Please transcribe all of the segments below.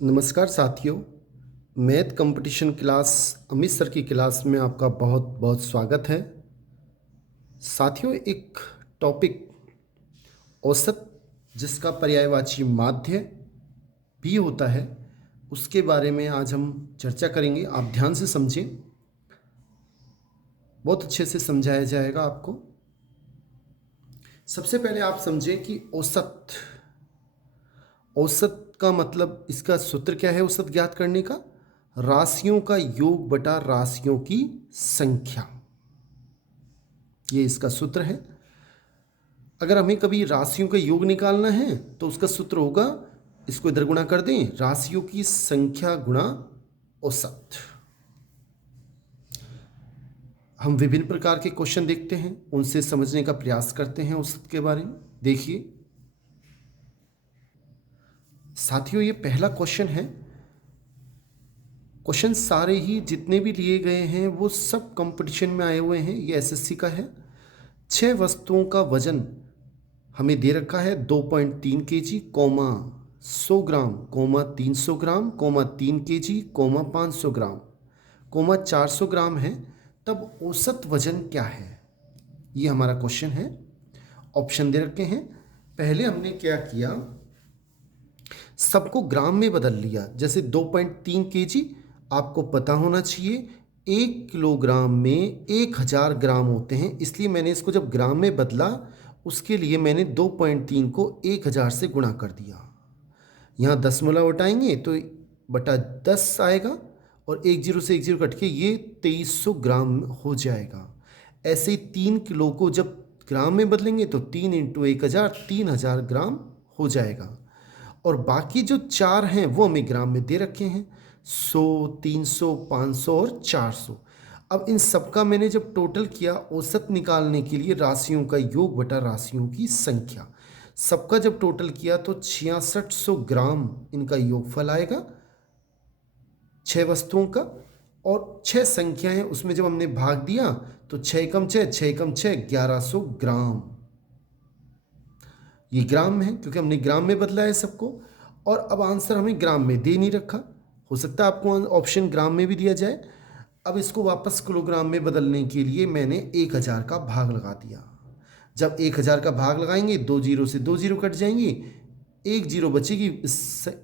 नमस्कार साथियों। Math competition class Amit sir की क्लास में आपका बहुत बहुत स्वागत है। साथियों, एक टॉपिक औसत, जिसका पर्यायवाची माध्य भी होता है, उसके बारे में आज हम चर्चा करेंगे। आप ध्यान से समझें, बहुत अच्छे से समझाया जाएगा आपको। सबसे पहले आप समझें कि औसत औसत का मतलब, इसका सूत्र क्या है औसत ज्ञात करने का? राशियों का योग बटा राशियों की संख्या, ये इसका सूत्र है। अगर हमें कभी राशियों का योग निकालना है तो उसका सूत्र होगा, इसको इधर गुणा कर दें, राशियों की संख्या गुणा औसत। हम विभिन्न प्रकार के क्वेश्चन देखते हैं, उनसे समझने का प्रयास करते हैं औसत के बारे में। देखिए साथियों, ये पहला क्वेश्चन है। क्वेश्चन सारे ही जितने भी लिए गए हैं वो सब कंपटीशन में आए हुए हैं। ये एसएससी का है। 6 वस्तुओं का वजन हमें दे रखा है 2.3 kg, 100 ग्राम, 300 ग्राम, 3 kg, 500 ग्राम, 400 ग्राम है। तब औसत वजन क्या है? ये हमारा क्वेश्चन है। ऑप्शन दे रखे हैं। पहले हमने क्या किया, सबको ग्राम में बदल लिया। जैसे 2.3 kg आपको पता होना चाहिए, 1 किलोग्राम में 1000 ग्राम होते हैं, इसलिए मैंने इसको जब ग्राम में बदला, उसके लिए मैंने 2.3 को 1000 से गुणा कर दिया। यहाँ दशमलव हटाएंगे तो बटा 10 आएगा, और एक जीरो से एक जीरो कट के ये 2300 ग्राम हो जाएगा। ऐसे ही 3 किलो को जब ग्राम में बदलेंगे तो 3 इंटू 1000, 3000 ग्राम हो जाएगा। और बाकी जो 4 हैं वो हमें ग्राम में दे रखे हैं, 100, 300, 500 और 400। अब इन सबका मैंने जब टोटल किया औसत निकालने के लिए, राशियों का योग बटा राशियों की संख्या, सबका जब टोटल किया तो 6600 ग्राम इनका योगफल आएगा, 6 वस्तुओं का। और 6 संख्याएं उसमें जब हमने भाग दिया तो 6 कम 6, 6 कम 6, 1100 ग्राम। ये ग्राम में है क्योंकि हमने ग्राम में बदला है सबको। और अब आंसर हमें ग्राम में दे नहीं रखा, हो सकता है आपको ऑप्शन ग्राम में भी दिया जाए। अब इसको वापस किलोग्राम में बदलने के लिए मैंने 1000 का भाग लगा दिया। जब 1000 का भाग लगाएंगे, 2 जीरो से 2 जीरो कट जाएंगी, एक जीरो बचेगी।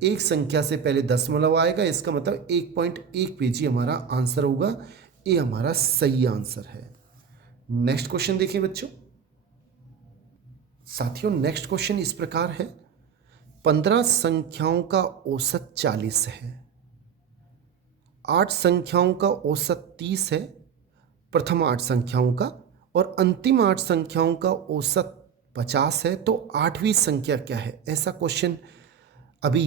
एक संख्या से पहले दशमलव आएगा, इसका मतलब 1.1 पेजी हमारा आंसर होगा। ये हमारा सही आंसर है। नेक्स्ट क्वेश्चन देखिए बच्चों। साथियों, नेक्स्ट क्वेश्चन इस प्रकार है, 15 संख्याओं का औसत 40 है, 8 संख्याओं का औसत 30 है, प्रथम 8 संख्याओं का, और अंतिम 8 संख्याओं का औसत 50 है, तो 8वीं संख्या क्या है? ऐसा क्वेश्चन अभी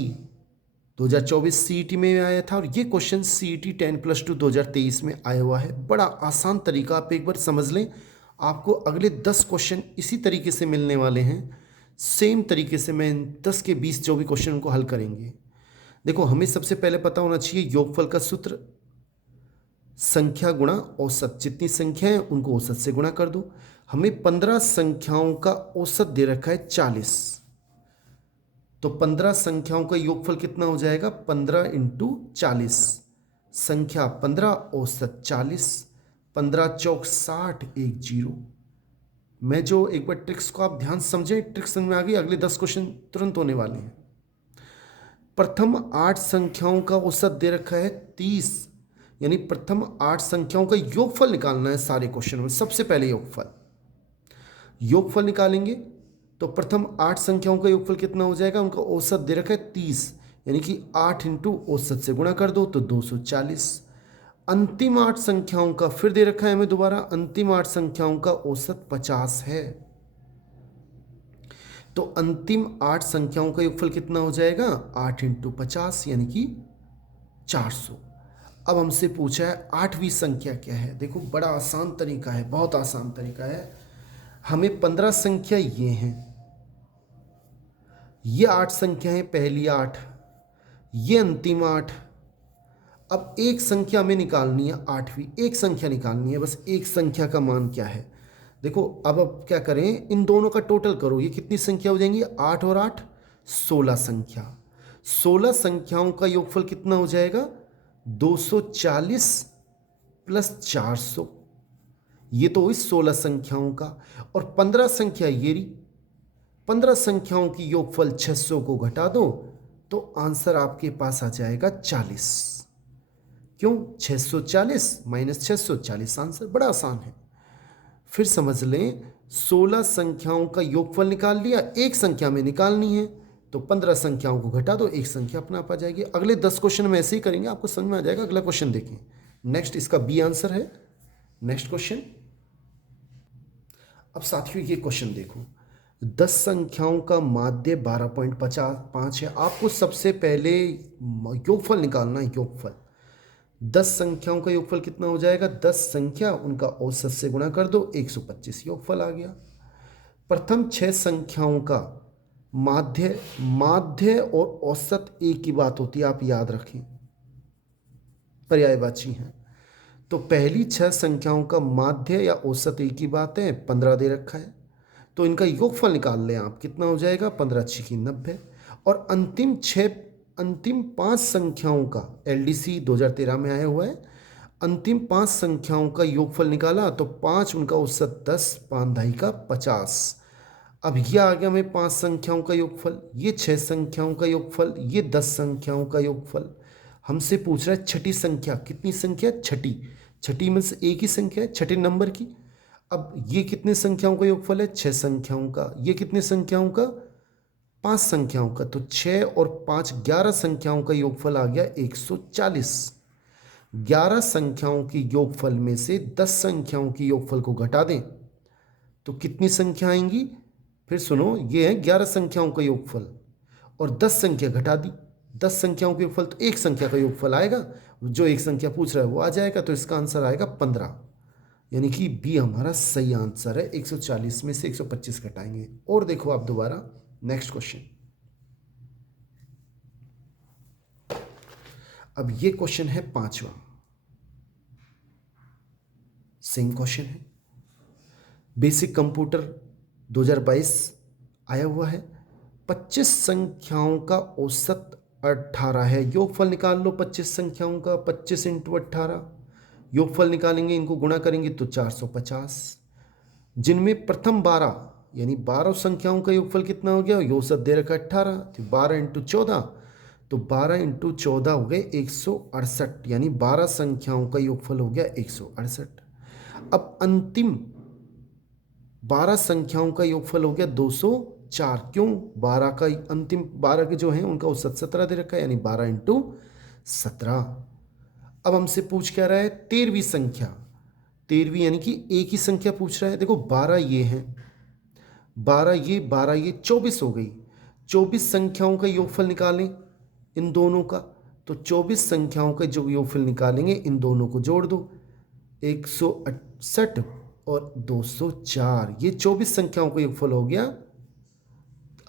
2024 सीईटी में आया था, और ये क्वेश्चन सीईटी 10+2 2023 में आया हुआ है। बड़ा आसान तरीका, आप एक बार समझ लें, आपको अगले 10 क्वेश्चन इसी तरीके से मिलने वाले हैं। सेम तरीके से मैं 10 के 20 जो भी क्वेश्चन को हल करेंगे। देखो, हमें सबसे पहले पता होना चाहिए योगफल का सूत्र, संख्या गुणा औसत। जितनी संख्या है उनको औसत से गुणा कर दो। हमें 15 संख्याओं का औसत दे रखा है 40, तो 15 संख्याओं का योगफल कितना हो जाएगा? 15 इंटू 40। संख्या 15, औसत 40, 15 चौक 60, एक जीरो। मैं जो एक बार ट्रिक्स को आप ध्यान से समझें, ट्रिक्स समझ में आ गई, अगले 10 क्वेश्चन तुरंत होने वाले हैं। प्रथम 8 संख्याओं का औसत दे रखा है 30, यानी प्रथम 8 संख्याओं का योगफल निकालना है सारे क्वेश्चन में। सबसे पहले योगफल निकालेंगे तो प्रथम 8 संख्याओं का योगफल कितना हो जाएगा? उनका औसत दे रखा है 30, यानी कि 8 इंटू औसत से गुणा कर दो तो 240। अंतिम 8 संख्याओं का फिर दे रखा है हमें दोबारा, अंतिम 8 संख्याओं का औसत 50 है, तो अंतिम 8 संख्याओं का योगफल कितना हो जाएगा? 8 इंटू 50, यानी कि 400। अब हमसे पूछा है 8वीं संख्या क्या है। देखो, बड़ा आसान तरीका है, बहुत आसान तरीका है। हमें 15 संख्या ये हैं, ये 8 संख्या है, पहली 8, ये अंतिम 8। अब एक संख्या हमें निकालनी है, 8वीं एक संख्या निकालनी है, बस एक संख्या का मान क्या है। देखो, अब क्या करें, इन दोनों का टोटल करो, ये कितनी संख्या हो जाएंगी? 8 और 8, 16 संख्या। 16 संख्याओं का योगफल कितना हो जाएगा? 240 प्लस 400, ये तो हुई 16 संख्याओं का। और 15 संख्या ये रही, 15 संख्याओं की योगफल 600 को घटा दो तो आंसर आपके पास आ जाएगा 40। क्यों? 640 माइनस 640 आंसर। बड़ा आसान है। फिर समझ लें, 16 संख्याओं का योगफल निकाल लिया, एक संख्या में निकालनी है तो 15 संख्याओं को घटा दो, एक संख्या अपने आप आ जाएगी। अगले 10 क्वेश्चन में ऐसे ही करेंगे, आपको समझ में आ जाएगा। अगला क्वेश्चन देखें। नेक्स्ट, इसका बी आंसर है। Next question. अब साथियों ये क्वेश्चन देखो, 10 संख्याओं का माध्य 12.5 है। आपको सबसे पहले योगफल निकालना है। योगफल 10 संख्याओं का योगफल कितना हो जाएगा? 10 संख्या उनका औसत से गुणा कर दो, 125 योगफल आ गया। प्रथम 6 संख्याओं का माध्य और औसत एक ही बात होती है, आप याद रखें, पर्यायवाची हैं। तो पहली 6 संख्याओं का माध्य या औसत एक ही बात है, 15 दे रखा है, तो इनका योगफल निकाल लें आप। कितना हो जाएगा? 15 6 90। और अंतिम 5 संख्याओं का LDC 2013 में आया हुआ है। अंतिम 5 संख्याओं का योगफल निकाला तो 5 उनका औसत 10, 5 ढाई का 50। अब ये आ गया हमें 5 संख्याओं का योगफल, ये 6 संख्याओं का योगफल, ये 10 संख्याओं का योगफल। हमसे पूछ रहा है छठी संख्या, कितनी संख्या? छठी में से एक ही संख्या है, छठे नंबर की। अब ये कितने संख्याओं का योगफल है? 6 संख्याओं का। ये कितने संख्याओं का? 5 संख्याओं का। तो 6 और 5 11 संख्याओं का योगफल आ गया 140। 11 संख्याओं की योगफल में से 10 संख्याओं की योगफल को घटा दें तो कितनी संख्या आएंगी? फिर सुनो, ये है 11 संख्याओं का योगफल और 10 संख्या घटा दी। 10 संख्याओं के योगफल, तो एक संख्या का योगफल आएगा, जो एक संख्या पूछ रहा है वो आ जाएगा। तो इसका आंसर आएगा 15, यानी कि बी हमारा सही आंसर है। 140 में से 125 घटाएंगे। और देखो आप दोबारा नेक्स्ट क्वेश्चन। अब ये क्वेश्चन है 5वां, सेम क्वेश्चन है, बेसिक कंप्यूटर 2022 आया हुआ है। 25 संख्याओं का औसत 18 है, योगफल निकाल लो 25 संख्याओं का। 25 इंटू 18 योगफल निकालेंगे, इनको गुणा करेंगे तो 450। जिनमें प्रथम 12 यानी 12 संख्याओं का योगफल कितना हो गया? औसत दे रखा 18, तो 12 इंटू 14, तो 12 इंटू 14 हो गए 168, यानी 12 संख्याओं का योगफल हो गया 168। अब अंतिम 12 संख्याओं का योगफल हो गया 204। क्यों? 12 का अंतिम 12 के जो हैं उनका औसत 17 दे रखा है, यानी 12 इंटू 17। अब हमसे पूछ क्या रहा है? 13वीं संख्या। 13वीं यानी कि एक ही संख्या पूछ रहा है। देखो 12 ये हैं, 12 ये 24 हो गई। 24 संख्याओं का योगफल निकालें इन दोनों का, तो 24 संख्याओं का जो योगफल निकालेंगे इन दोनों को जोड़ दो, 168 और 204। ये 24 संख्याओं का योगफल हो गया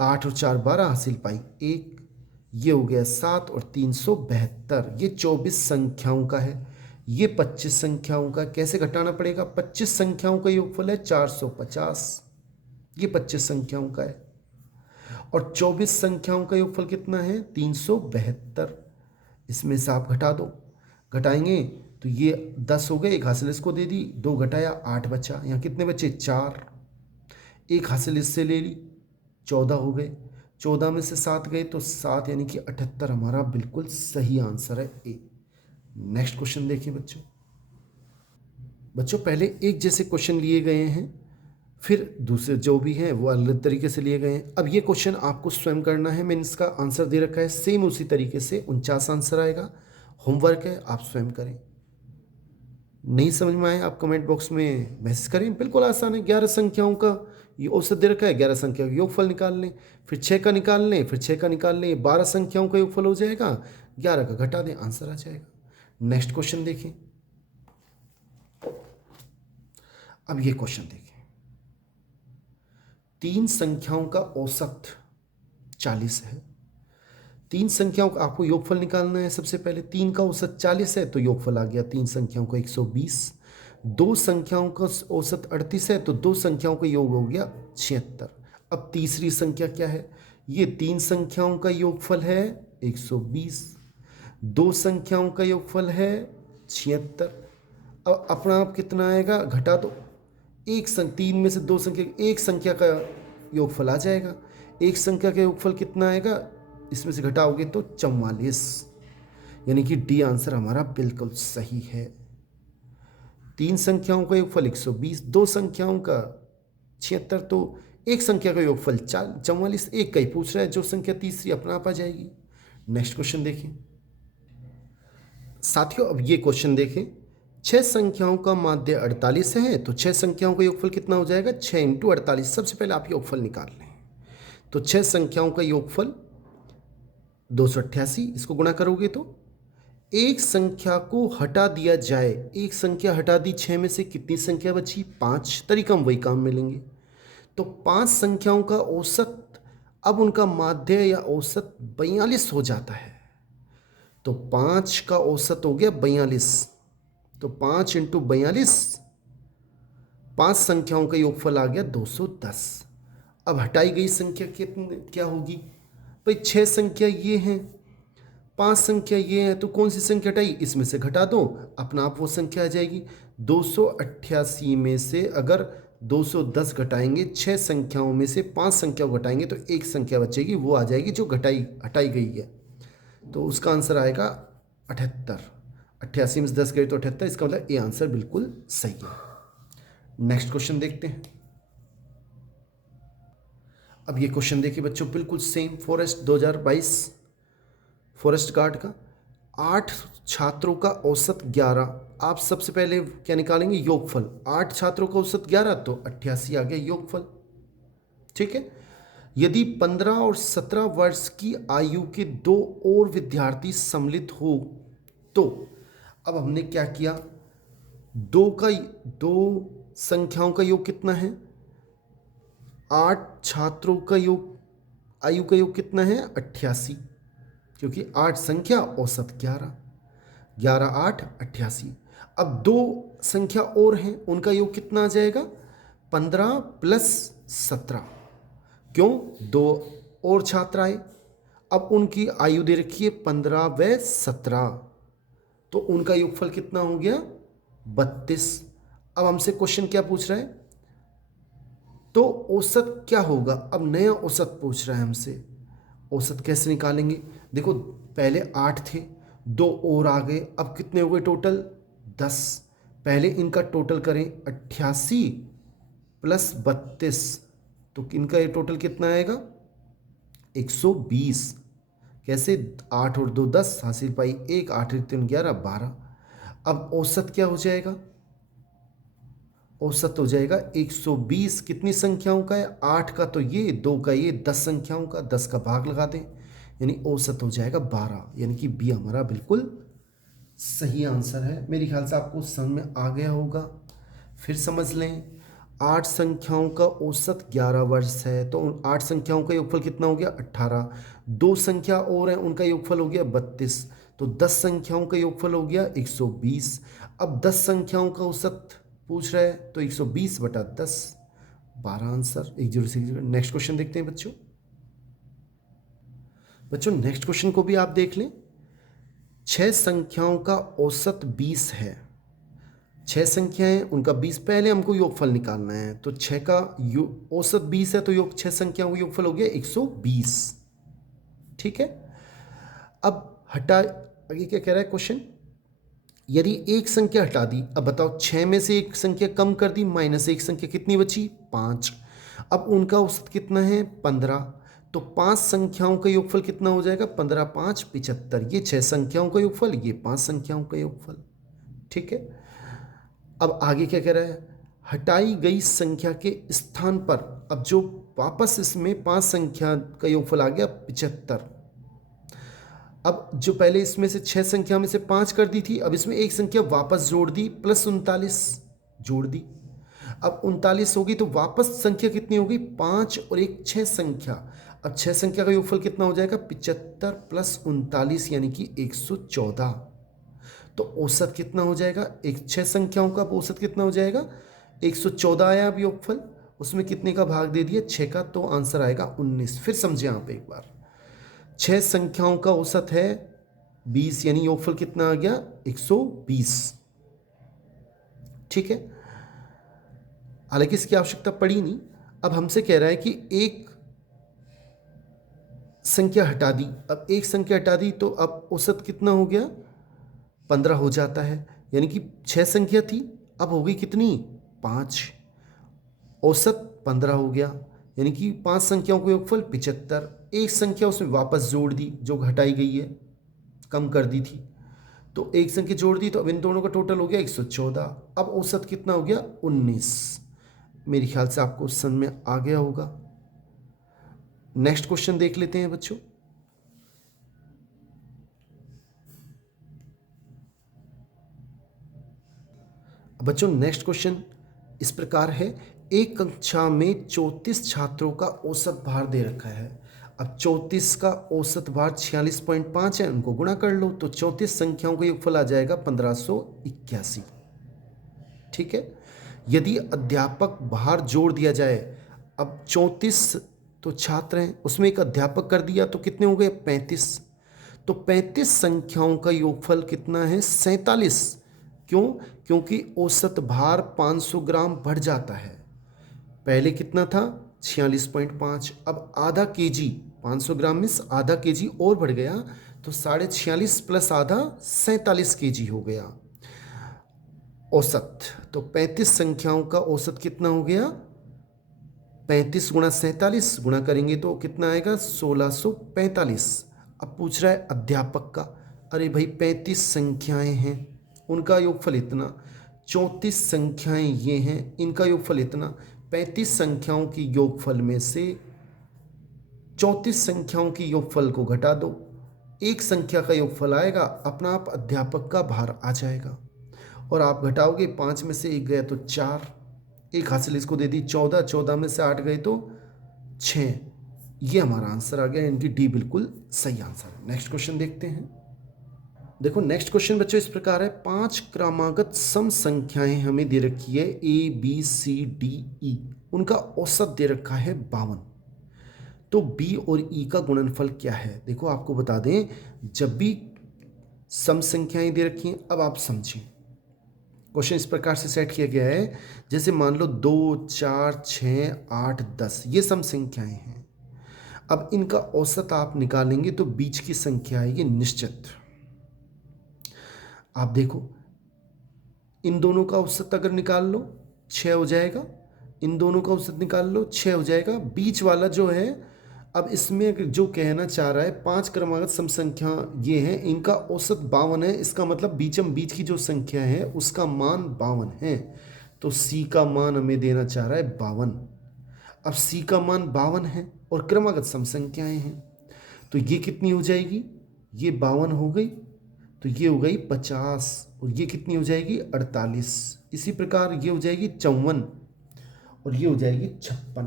8 और 4 12 हासिल पाई 1, ये हो गया 7 और 372। ये 24 संख्याओं का है, ये 25 संख्याओं का। कैसे घटाना पड़ेगा? 25 संख्याओं का योगफल है 450, ये 25 संख्याओं का है। और 24 संख्याओं का योगफल कितना है? 372। इसमें से आप घटा दो, घटाएंगे तो ये 10 हो गए, एक हासिल इसको दे दी, 2 घटाया 8 बचा। यहाँ कितने बचे? 4, एक हासिल इससे ले ली, 14 हो गए। 14 में से 7 गए तो 7, यानी कि 78 हमारा बिल्कुल सही आंसर है ए। नेक्स्ट क्वेश्चन देखिए बच्चों, पहले एक जैसे क्वेश्चन लिए गए हैं, फिर दूसरे जो भी हैं वो अलग तरीके से लिए गए हैं। अब ये क्वेश्चन आपको स्वयं करना है। मैंने इसका आंसर दे रखा है सेम उसी तरीके से, 49 आंसर आएगा। होमवर्क है, आप स्वयं करें। नहीं समझ में आए आप कमेंट बॉक्स में मैसेज करें, बिल्कुल आसान है। 11 संख्याओं का ये औसत दे रखा है, 11 संख्या का योगफल निकाल लें, फिर 6 का निकाल लें, फिर 6 का निकाल लें, 12 संख्याओं का योगफल हो जाएगा, 11 का घटा दें, आंसर आ जाएगा। नेक्स्ट क्वेश्चन देखें। अब ये क्वेश्चन देखें, 3 संख्याओं का औसत 40 है। 3 संख्याओं का आपको योगफल निकालना है। सबसे पहले 3 का औसत 40 है तो योगफल आ गया 3 संख्याओं का 120। 2 संख्याओं का औसत 38 है तो 2 संख्याओं का योग हो गया 76। अब तीसरी संख्या क्या है? ये 3 संख्याओं का योगफल है 120। दो संख्याओं का योगफल है 76। अब अपना आप कितना आएगा, घटा दो। तीन में से दो संख्या, एक संख्या का योगफल आ जाएगा। एक संख्या का योगफल कितना आएगा, इसमें से घटाओगे तो 44, यानी कि डी आंसर हमारा बिल्कुल सही है। तीन संख्याओं का योगफल 120, दो संख्याओं का 76, तो एक संख्या का योगफल 44। एक का ही पूछ रहा है, जो संख्या तीसरी अपना आप आ जाएगी। नेक्स्ट क्वेश्चन देखें साथियों। अब ये क्वेश्चन देखें, 6 संख्याओं का माध्य 48 है, तो 6 संख्याओं का योगफल कितना हो जाएगा, 6 × 48। सबसे पहले आप योगफल निकाल लें। तो 6 संख्याओं का योगफल 288, इसको गुणा करोगे तो एक संख्या को हटा दिया जाए। एक संख्या हटा दी, 6 में से कितनी संख्या बची, 5। तरीका हम वही काम में लेंगे। तो 5 संख्याओं का औसत, अब उनका माध्य या औसत 42 हो जाता है। तो 5 का औसत हो गया 42, तो 5 × 42, 5 संख्याओं का योगफल आ गया 210। अब हटाई गई संख्या क्या होगी भाई, 6 संख्या ये हैं, 5 संख्या ये है, तो कौन सी संख्या हटाई, इसमें से घटा दो, अपना आप वो संख्या आ जाएगी। 288 में से अगर 210 घटाएंगे, 6 संख्याओं में से 5 संख्याओं घटाएंगे तो एक संख्या बचेगी, वो आ जाएगी जो हटाई गई है। तो उसका आंसर आएगा 78। 88 में से 10 गए तो 78, इसका मतलब ये आंसर बिल्कुल सही है। नेक्स्ट क्वेश्चन देखते हैं। अब ये क्वेश्चन देखिए बच्चों, बिल्कुल सेम, फॉरेस्ट 2022 फॉरेस्ट गार्ड का। 8 छात्रों का औसत 11। आप सबसे पहले क्या निकालेंगे, योगफल। 8 छात्रों का औसत 11, तो 88 आ गया योगफल। ठीक है। यदि 15 और 17 वर्ष की आयु के 2 और विद्यार्थी सम्मिलित हो तो, अब हमने क्या किया, दो संख्याओं का योग कितना है, 8 छात्रों का योग, आयु का योग कितना है 88, क्योंकि 8 संख्या औसत 11, 11 8 88। अब 2 संख्या और हैं, उनका योग कितना आ जाएगा, 15 + 17। क्यों, 2 और छात्र आए, अब उनकी आयु दे रखी है 15 व 17, तो उनका योगफल कितना हो गया 32। अब हमसे क्वेश्चन क्या पूछ रहा है, तो औसत क्या होगा, अब नया औसत पूछ रहा है हमसे। औसत कैसे निकालेंगे, देखो पहले 8 थे, 2 और आ गए, अब कितने हो गए टोटल 10। पहले इनका टोटल करें, 88 + 32, तो इनका ये टोटल कितना आएगा 120। कैसे, 8 और 2 10, हासिल पाई 1, 8 और 3 11 12। अब औसत क्या हो जाएगा, औसत हो जाएगा 120। कितनी संख्याओं का है, 8 का तो ये, 2 का ये, 10 संख्याओं का, 10 का भाग लगा दें, यानी औसत हो जाएगा 12, यानी कि बी हमारा बिल्कुल सही आंसर है। मेरे ख्याल से आपको समझ में आ गया होगा। फिर समझ लें, 8 संख्याओं का औसत 11 वर्ष है, तो 8 संख्याओं का योगफल कितना हो गया 18। 2 संख्या और हैं, उनका योगफल हो गया 32, तो 10 संख्याओं का योगफल हो गया 120। अब 10 संख्याओं का औसत पूछ रहा है, तो 120 बटा 10, 12 आंसर 1060। नेक्स्ट क्वेश्चन देखते हैं बच्चों। नेक्स्ट क्वेश्चन को भी आप देख लें। 6 संख्याओं का औसत 20 है। 6 संख्याएं, उनका 20, पहले हमको योगफल निकालना है, तो 6 का औसत 20 है, तो 6 संख्याओं का योगफल हो गया 120। ठीक है। अब आगे क्या कह रहा है क्वेश्चन, यदि एक संख्या हटा दी, अब बताओ 6 में से एक संख्या कम कर दी, -1 संख्या कितनी बची 5। अब उनका औसत कितना है 15, तो 5 संख्याओं का योगफल कितना हो जाएगा, 15 5 75। ये 6 संख्याओं का योगफल, ये 5 संख्याओं का योगफल। ठीक है। अब आगे क्या कह रहा है, हटाई गई संख्या के स्थान पर, अब जो वापस इसमें 5 संख्या का योगफल आ गया 75। अब जो पहले इसमें से 6 संख्या में से 5 कर दी थी, अब इसमें एक संख्या वापस जोड़ दी, +39 जोड़ दी। अब 39 होगी, तो वापस संख्या कितनी होगी 5 और 1 6 संख्या। अब 6 संख्या का योगफल कितना हो जाएगा 75 + 39, यानी कि 114। तो औसत कितना हो जाएगा, 6 संख्याओं का औसत कितना हो जाएगा 114 आया। अब योगफल उसमें कितने का भाग दे दिया 6 का, तो आंसर आएगा 19। फिर समझे आप एक बार, 6 संख्याओं का औसत है 20, यानी योगफल कितना आ गया 120। ठीक है, हालांकि इसकी आवश्यकता पड़ी नहीं। अब हमसे कह रहा है कि एक संख्या हटा दी, अब एक संख्या हटा दी तो अब औसत कितना हो गया 15 हो जाता है, यानी कि 6 संख्या थी अब हो गई कितनी 5, औसत 15 हो गया, यानी कि 5 संख्याओं का योगफल 75। एक संख्या उसमें वापस जोड़ दी जो घटाई गई है, कम कर दी थी, तो एक संख्या जोड़ दी तो अब इन दोनों का टोटल हो गया 114। अब औसत कितना हो गया 19। मेरे ख्याल से आपको समझ में आ गया होगा। नेक्स्ट क्वेश्चन देख लेते हैं बच्चों। बच्चों नेक्स्ट क्वेश्चन इस प्रकार है, एक कक्षा में 34 छात्रों का औसत भार दे रखा है। अब 34 का औसत भार 46.5 है, उनको गुणा कर लो तो 34 संख्याओं का योगफल आ जाएगा 1581। ठीक है, यदि अध्यापक भार जोड़ दिया जाए, अब 34 तो छात्र हैं उसमें एक अध्यापक कर दिया तो कितने हो गए 35, तो 35 संख्याओं का योगफल कितना है 47। क्यों? क्योंकि औसत भार 500 ग्राम बढ़ जाता है, पहले कितना था 46.5, अब आधा केजी, 500 ग्राम में आधा केजी और बढ़ गया तो 46.5 प्लस आधा 47 केजी हो गया औसत। तो 35 संख्याओं का औसत कितना हो गया 35 गुणा 47 गुणा करेंगे तो कितना आएगा 1645। अब पूछ रहा है अध्यापक का, अरे भाई 35 संख्याएं हैं उनका योगफल इतना, 34 संख्याएं ये हैं इनका योगफल इतना, 35 संख्याओं की योगफल में से 34 संख्याओं की योगफल को घटा दो, एक संख्या का योगफल आएगा, अपना आप अध्यापक का भार आ जाएगा। और आप घटाओगे 5 में से 1 गया तो 4, एक हासिल इसको दे दी 14, 14 में से 8 गए तो 6। ये हमारा आंसर आ गया, इनकी डी बिल्कुल सही आंसर है। नेक्स्ट क्वेश्चन देखते हैं। देखो नेक्स्ट क्वेश्चन बच्चों इस प्रकार है, 5 क्रमागत सम संख्याएं हमें दे रखी है A B C D E, उनका औसत दे रखा है 52, तो बी और ई का गुणनफल क्या है। देखो आपको बता दें, जब भी सम संख्याएं दे रखी हैं, अब आप समझें क्वेश्चन इस प्रकार से सेट किया गया है, जैसे मान लो 2 4 6 8 10 ये सम संख्याएं हैं। अब इनका औसत आप निकालेंगे तो बीच की संख्या आएगी निश्चित। आप देखो इन दोनों का औसत अगर निकाल लो 6 हो जाएगा, इन दोनों का औसत निकाल लो 6 हो जाएगा, बीच वाला जो है, अब इसमें जो कहना चाह रहा है 5 क्रमागत सम संख्या ये है, इनका औसत 52 है, इसका मतलब बीच की जो संख्या है उसका मान 52 है, तो सी का मान हमें देना चाह रहा है 52। अब सी का मान 52 है और क्रमागत सम संख्याएं हैं, तो ये कितनी हो जाएगी, ये 52 हो गई, तो ये हो गई 50, और ये कितनी हो जाएगी 48, इसी प्रकार ये हो जाएगी 54 और ये हो जाएगी 56।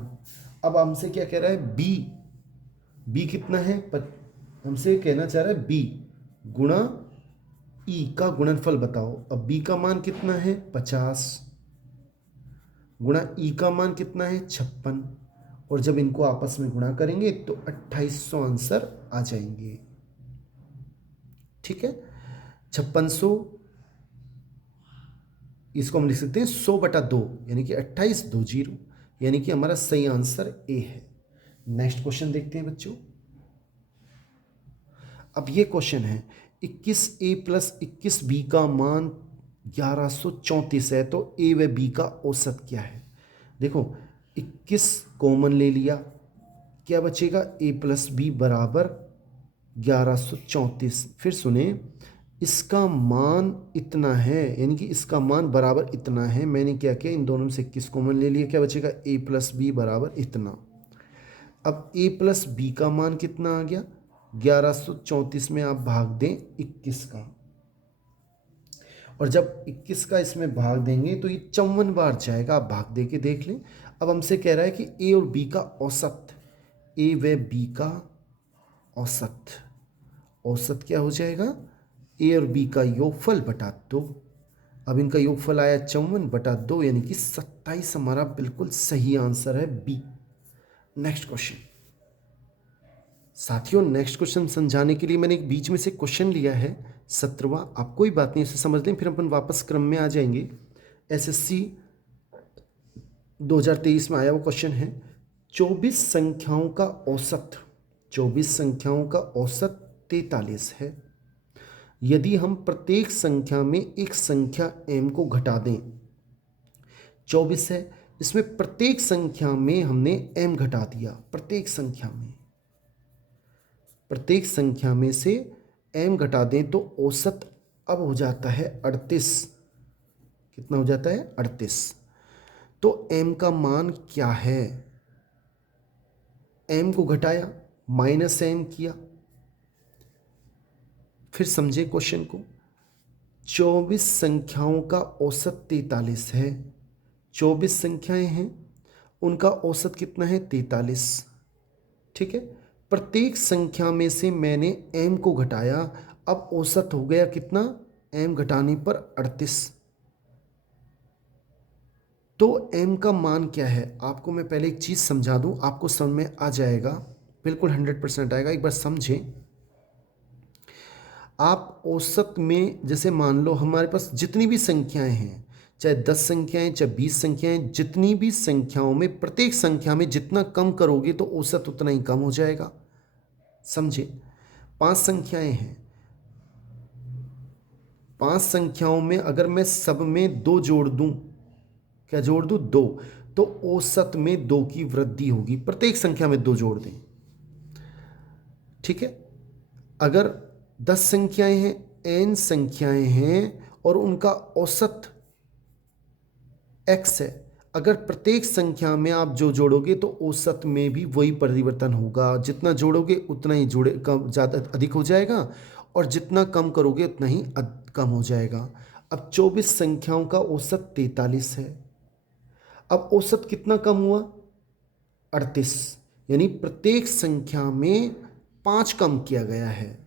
अब हमसे क्या कह रहा है बी कितना है, हमसे कहना चाह रहा है बी गुणा ई का गुणनफल बताओ। अब बी का मान कितना है 50 गुणा ई का मान कितना है 56, और जब इनको आपस में गुणा करेंगे तो 2800 आंसर आ जाएंगे। ठीक है, 5600 इसको हम लिख सकते हैं 100/2, यानी कि 2820, यानी कि हमारा सही आंसर ए है। नेक्स्ट क्वेश्चन देखते हैं बच्चों। अब ये क्वेश्चन है 21a + 21b का मान 1134 है, तो ए व बी का औसत क्या है। देखो 21 कॉमन ले लिया, क्या बचेगा a + b बराबर 1134। फिर सुने, इसका मान इतना है, यानी कि इसका मान बराबर इतना है, मैंने क्या किया इन दोनों में से 21 कॉमन ले लिया, क्या बचेगा a + b बराबर इतना। अब a + b का मान कितना आ गया 1134 में आप भाग दें 21 का, और जब 21 का इसमें भाग देंगे तो ये 54 बार जाएगा, आप भाग दे के देख लें। अब हमसे कह रहा है कि ए और बी का औसत, ए व बी का औसत क्या हो जाएगा, ए और बी का योगफल बटा 2। अब इनका योगफल आया 54/2, यानी कि 27 हमारा बिल्कुल सही आंसर है बी। नेक्स्ट क्वेश्चन साथियों नेक्स्ट क्वेश्चन समझाने के लिए मैंने एक बीच में से क्वेश्चन लिया है 17वां। आप कोई बात नहीं, इसे समझ लें, फिर अपन वापस क्रम में आ जाएंगे। एसएससी 2023 में आया वो क्वेश्चन है 24 संख्याओं का औसत, 24 संख्याओं का औसत 43 है। यदि हम प्रत्येक संख्या में एक संख्या m को घटा दें, 24 है, इसमें प्रत्येक संख्या में हमने m घटा दिया, प्रत्येक संख्या में से m घटा दें तो औसत अब हो जाता है 38। कितना हो जाता है? 38। तो m का मान क्या है? m को घटाया, माइनस m किया। फिर समझे क्वेश्चन को। 24 संख्याओं का औसत 43 है। 24 संख्याएं हैं, उनका औसत कितना है? 43। ठीक है। प्रत्येक संख्या में से मैंने m को घटाया, अब औसत हो गया कितना? m घटाने पर 38। तो m का मान क्या है? आपको मैं पहले एक चीज़ समझा दूं, आपको समझ में आ जाएगा, बिल्कुल 100% आएगा। एक बार समझें। आप औसत में, जैसे मान लो हमारे पास जितनी भी संख्याएं हैं, चाहे 10 संख्याएं, चाहे 20 संख्याएं, जितनी भी संख्याओं में प्रत्येक संख्या में जितना कम करोगे तो औसत उतना ही कम हो जाएगा। समझे? 5 संख्याएं हैं, 5 संख्याओं में अगर मैं सब में 2 जोड़ दूं, क्या जोड़ दूं? 2, तो औसत में 2 की वृद्धि होगी। प्रत्येक संख्या में 2 जोड़ दें। ठीक है। अगर 10 संख्याएं हैं, n संख्याएं हैं और उनका औसत x है, अगर प्रत्येक संख्या में आप जो जोड़ोगे तो औसत में भी वही परिवर्तन होगा। जितना जोड़ोगे उतना ही कम ज़्यादा अधिक हो जाएगा, और जितना कम करोगे उतना ही कम हो जाएगा। अब 24 संख्याओं का औसत 43 है। अब औसत कितना कम हुआ? 38। यानी प्रत्येक संख्या में 5 कम किया गया है।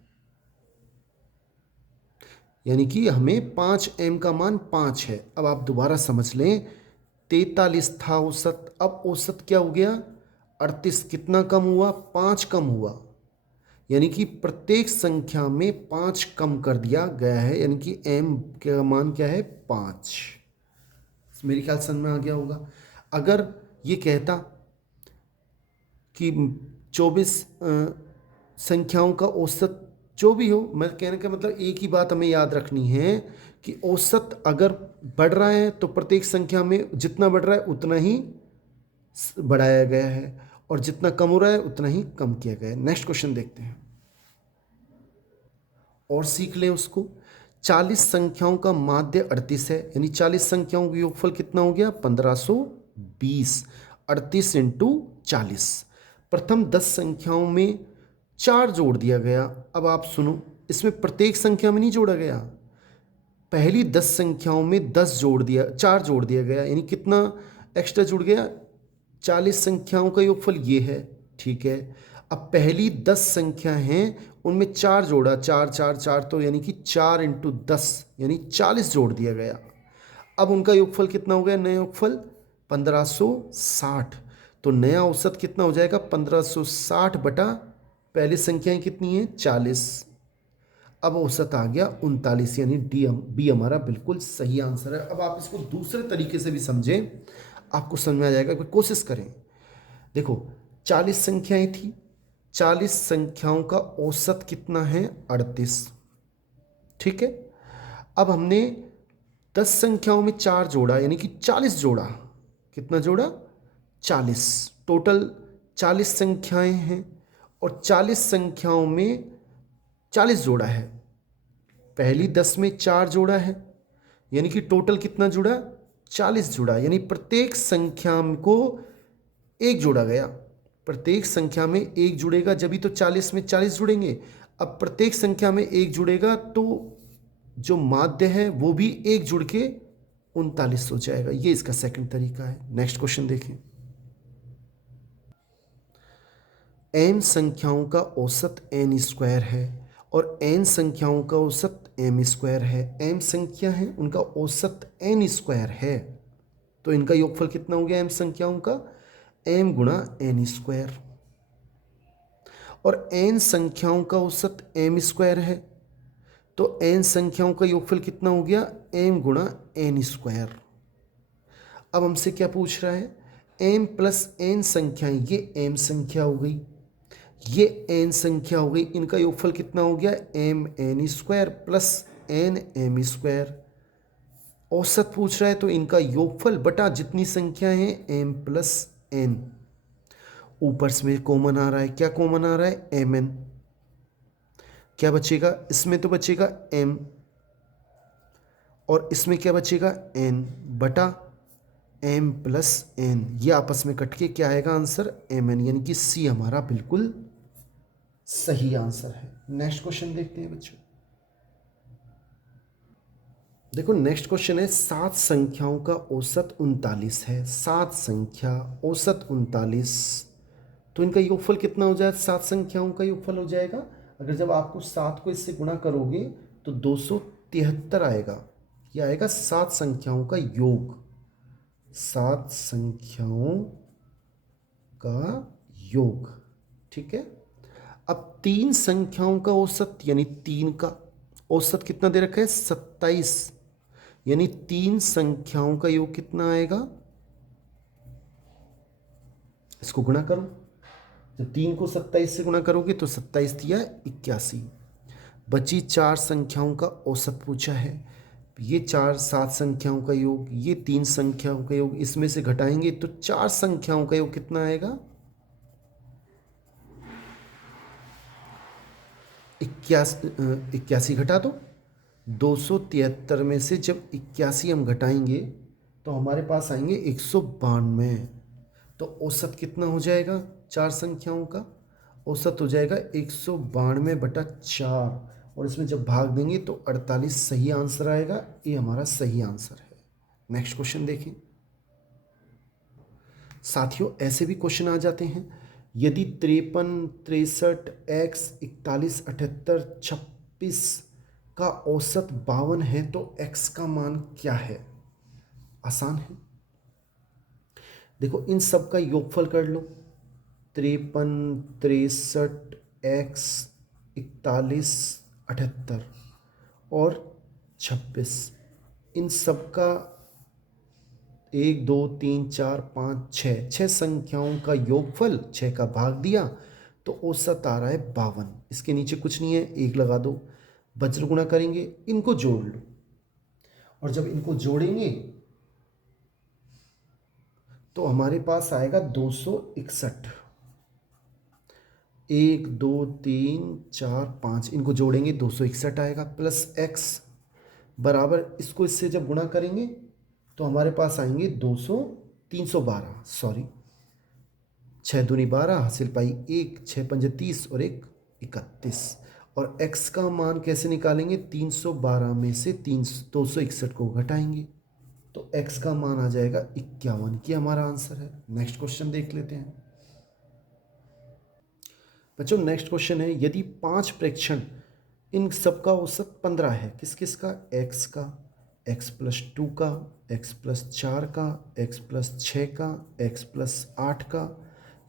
यानी कि हमें 5m का मान 5 है। अब आप दोबारा समझ लें, 43 था औसत, अब औसत क्या हो गया? 38। कितना कम हुआ? 5 कम हुआ। यानी कि प्रत्येक संख्या में 5 कम कर दिया गया है। यानी कि m का मान क्या है? 5। मेरे ख्याल समझ में आ गया होगा। अगर ये कहता कि 24 संख्याओं का औसत जो भी हो, मैं कहने का मतलब एक ही बात हमें याद रखनी है कि औसत अगर बढ़ रहा है तो प्रत्येक संख्या में जितना बढ़ रहा है उतना ही बढ़ाया गया है, और जितना कम हो रहा है उतना ही कम किया गया है। नेक्स्ट क्वेश्चन देखते हैं और सीख लें उसको। 40 संख्याओं का माध्य 38 है, यानी 40 संख्याओं का योगफल कितना हो गया? 1520। 38 इंटू 40। प्रथम 10 संख्याओं में 4 जोड़ दिया गया। अब आप सुनो, इसमें प्रत्येक संख्या में नहीं जोड़ा गया, पहली 10 संख्याओं में 4 जोड़ दिया गया। यानी कितना एक्स्ट्रा जुड़ गया? 40 संख्याओं का योगफल ये है। ठीक है। अब पहली 10 संख्या हैं, उनमें 4 जोड़ा, 4 4 4, तो यानी कि 4 इंटू 10 यानी 40 जोड़ दिया गया। अब उनका योगफल कितना हो गया? नया योगफल 1560। तो नया औसत कितना हो जाएगा? 1560 बटा पहली संख्याएं कितनी हैं? 40। अब औसत आ गया 39, यानी बी हमारा बिल्कुल सही आंसर है। अब आप इसको दूसरे तरीके से भी समझें, आपको समझ में आ जाएगा। कोशिश करें। देखो, 40 संख्याएं थी, 40 संख्याओं का औसत कितना है? 38। ठीक है। अब हमने 10 संख्याओं में 4 जोड़ा, यानी कि 40 जोड़ा। कितना जोड़ा? 40। टोटल 40 संख्याएं हैं और 40 संख्याओं में 40 जोड़ा है। पहली 10 में 4 जोड़ा है, यानी कि टोटल कितना जुड़ा? 40 जुड़ा। यानी प्रत्येक संख्या को एक जोड़ा गया। प्रत्येक संख्या में एक जुड़ेगा, जब भी तो 40 में 40 जुड़ेंगे। अब प्रत्येक संख्या में एक जुड़ेगा तो जो माध्य है वो भी एक जुड़ के 39 हो जाएगा। ये इसका सेकंड तरीका है। नेक्स्ट क्वेश्चन देखें। m संख्याओं का औसत n स्क्वायर है और n संख्याओं का औसत m स्क्वायर है। m संख्या है, उनका औसत n स्क्वायर है, तो इनका योगफल कितना हो गया? m संख्याओं का m गुणा n स्क्वायर। और n संख्याओं का औसत m स्क्वायर है, तो n संख्याओं का योगफल कितना हो गया, m गुणा n स्क्वायर। अब हमसे क्या पूछ रहा है, m प्लस n संख्याएं, ये m संख्या हो गई, ये n संख्या हो गई, इनका योगफल कितना हो गया, m n square plus n m square. औसत पूछ रहा है तो इनका योगफल बटा जितनी संख्या है m प्लस n। ऊपर से कॉमन आ रहा है, क्या कॉमन आ रहा है, mn। क्या बचेगा, इसमें तो बचेगा m और इसमें क्या बचेगा, n बटा m प्लस n। ये आपस में कट के क्या आएगा आंसर, mn, यानी कि c हमारा बिल्कुल सही आंसर है। नेक्स्ट क्वेश्चन देखते हैं बच्चों। देखो नेक्स्ट क्वेश्चन है, 7 संख्याओं का औसत 39 है। 7 संख्या औसत 39, तो इनका योगफल कितना हो जाएगा, 7 संख्याओं का योगफल हो जाएगा, अगर जब आपको 7 को इससे गुणा करोगे तो 273 आएगा। ये आएगा 7 संख्याओं का योग, 7 संख्याओं का योग, ठीक है। अब 3 संख्याओं का औसत, यानी 3 का औसत कितना दे रखा है, 27, यानी 3 संख्याओं का योग कितना आएगा, इसको गुणा करो, जब 3 को 27 से गुणा करोगे तो 27 दिया 81। बची 4 संख्याओं का औसत पूछा है, ये 7 संख्याओं का योग, ये 3 संख्याओं का योग, इसमें से घटाएंगे तो 4 संख्याओं का योग कितना आएगा, 81 घटा दो 273 में से जब 81 हम घटाएंगे तो हमारे पास आएंगे 192। तो औसत कितना हो जाएगा, 4 संख्याओं का औसत हो जाएगा 192 बटा 4, और इसमें जब भाग देंगे तो 48 सही आंसर आएगा। ये हमारा सही आंसर है। नेक्स्ट क्वेश्चन देखें साथियों, ऐसे भी क्वेश्चन आ जाते हैं, यदि 53, 63, x, 41, 78, 26 का औसत 52 है तो x का मान क्या है। आसान है, देखो इन सब का योगफल कर लो, 53, 63, x, 41, 78 और 26, इन सब का 1, 2, 3, 4, 5, 6 संख्याओं का योगफल 6 का भाग दिया तो औसत आ रहा है 52। इसके नीचे कुछ नहीं है, 1 लगा दो, वज्र गुणा करेंगे, इनको जोड़ लो, और जब इनको जोड़ेंगे तो हमारे पास आएगा 261। 1, 2, 3, 4, 5, इनको जोड़ेंगे 261 आएगा, प्लस x बराबर, इसको इससे जब गुणा करेंगे तो हमारे पास आएंगे 312, सॉरी 6 दूनी 12, हासिल पाई 1, 6 पंजे 30 और 1 31। और x का मान कैसे निकालेंगे, 312 में से 261 को घटाएंगे तो x का मान आ जाएगा 51, की हमारा आंसर है। नेक्स्ट क्वेश्चन देख लेते हैं बच्चों। नेक्स्ट क्वेश्चन है, यदि 5 प्रेक्षण, इन सब का औसत 15 है, किस किस का, x का, x प्लस 2 का, x प्लस 4 का, x प्लस 6 का, x प्लस 8 का,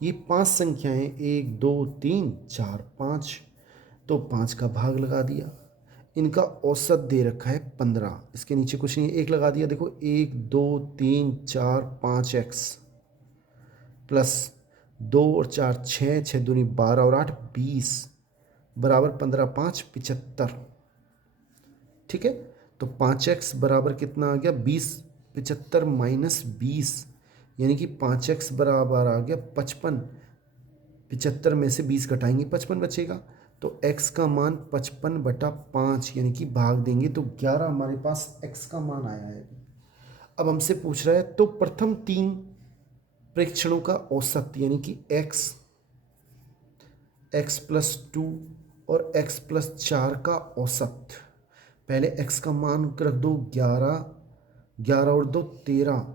ये 5 संख्याएं 1, 2, 3, 4, 5, तो 5 का भाग लगा दिया, इनका औसत दे रखा है 15, इसके नीचे कुछ नहीं है, 1 लगा दिया, देखो 1, 2, 3, 4, 5 x प्लस 2 और 4 6, 6 दूनी 12 और 8 20 बराबर 15, 5 75, ठीक है। तो 5x बराबर कितना आ गया, 20, 75 माइनस 20, यानी कि 5x बराबर आ गया 55। 75 में से 20 घटाएंगे 55 बचेगा, तो x का मान 55 बटा 5, यानी कि भाग देंगे तो 11 हमारे पास x का मान आया है। अब हमसे पूछ रहा है, तो प्रथम 3 प्रेक्षणों का औसत, यानी कि x प्लस 2 और x प्लस 4 का औसत, पहले x का मान रख दो 11, 11 और 2 13,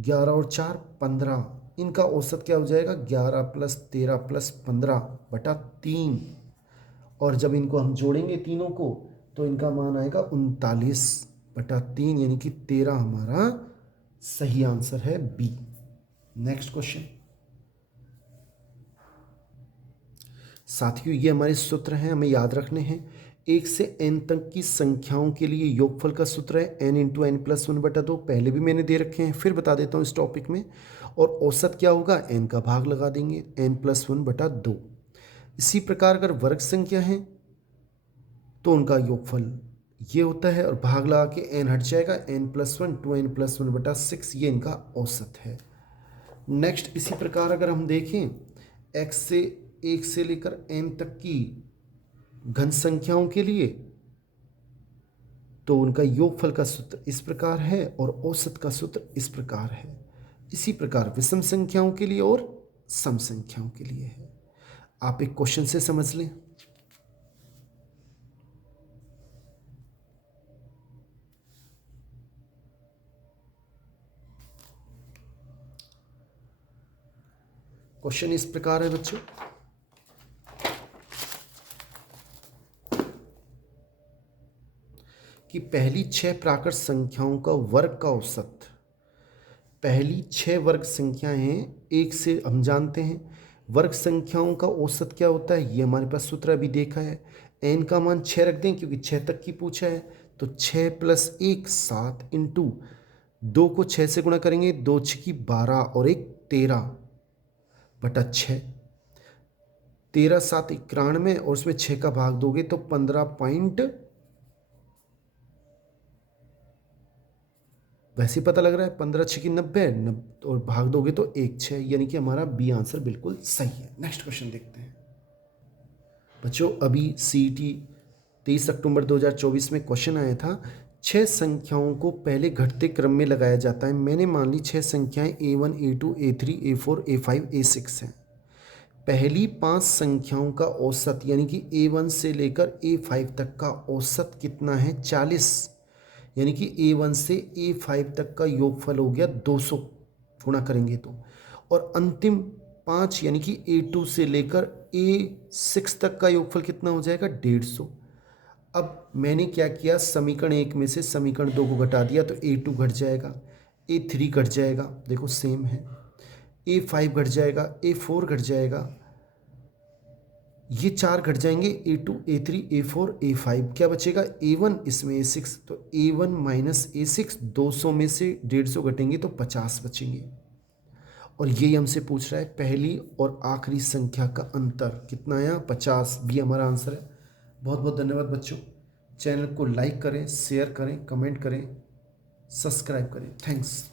11 और 4 15, इनका औसत क्या हो जाएगा, 11 प्लस 13 प्लस 15 बटा 3, और जब इनको हम जोड़ेंगे तीनों को तो इनका मान आएगा 39 बटा 3, यानी कि 13 हमारा सही आंसर है बी। नेक्स्ट क्वेश्चन साथियों ये हमारे सूत्र हैं, हमें याद रखने हैं। 1 से n तक की संख्याओं के लिए योगफल का सूत्र है n इंटू एन प्लस 1/2। पहले भी मैंने दे रखे हैं, फिर बता देता हूँ इस टॉपिक में। और औसत क्या होगा, n का भाग लगा देंगे, n प्लस 1/2। इसी प्रकार अगर वर्ग संख्या है तो उनका योगफल ये होता है और भाग लगा के n हट जाएगा, n प्लस 1 2n प्लस 1/6, ये इनका औसत है। नेक्स्ट इसी प्रकार अगर हम देखें x से 1 से लेकर n तक की घन संख्याओं के लिए, तो उनका योगफल का सूत्र इस प्रकार है और औसत का सूत्र इस प्रकार है। इसी प्रकार विषम संख्याओं के लिए और सम संख्याओं के लिए है। आप एक क्वेश्चन से समझ लें। क्वेश्चन इस प्रकार है बच्चों, कि पहली 6 प्राकृत संख्याओं का वर्ग का औसत, पहली 6 वर्ग संख्याएं हैं, एक से हम जानते हैं वर्ग संख्याओं का औसत क्या होता है, ये हमारे पास सूत्र अभी देखा है। n का मान 6 रख दें क्योंकि 6 तक की पूछा है, तो 6 प्लस 1 7 इंटू 2 को 6 से गुणा करेंगे, 2 6 12 और 1 13/6, 13 7 91 और उसमें 6 का भाग दोगे तो 15 पॉइंट, वैसे ही पता लग रहा है 15 6 90 और भाग दोगे तो 1 6, यानी कि हमारा बी आंसर बिल्कुल सही है। नेक्स्ट क्वेश्चन देखते हैं बच्चों। अभी CET 23 अक्टूबर 2024 में क्वेश्चन आया था, 6 संख्याओं को पहले घटते क्रम में लगाया जाता है। मैंने मान ली 6 संख्याएं A1 A2 A3 A4 A5 A6 हैं। पहली 5 संख्याओं का औसत यानी कि A1 से लेकर A5 तक का औसत कितना है, 40, यानी कि A1 से A5 तक का योगफल हो गया 200, गुणा करेंगे तो। और अंतिम 5 यानी कि A2 से लेकर A6 तक का योगफल कितना हो जाएगा, 150। अब मैंने क्या किया, समीकरण 1 में से समीकरण 2 को घटा दिया तो A2 घट जाएगा, A3 घट जाएगा, देखो सेम है, A5 घट जाएगा, A4 घट जाएगा, ये 4 घट जाएंगे, A2 A3 A4 A5, क्या बचेगा A1, इसमें A6, तो A1 माइनस A6, 200 में से 150 घटेंगे तो 50 बचेंगे। और ये हमसे पूछ रहा है पहली और आखिरी संख्या का अंतर कितना आया, 50, भी हमारा आंसर है। बहुत बहुत धन्यवाद बच्चों। चैनल को लाइक करें, शेयर करें, कमेंट करें, सब्सक्राइब करें। थैंक्स।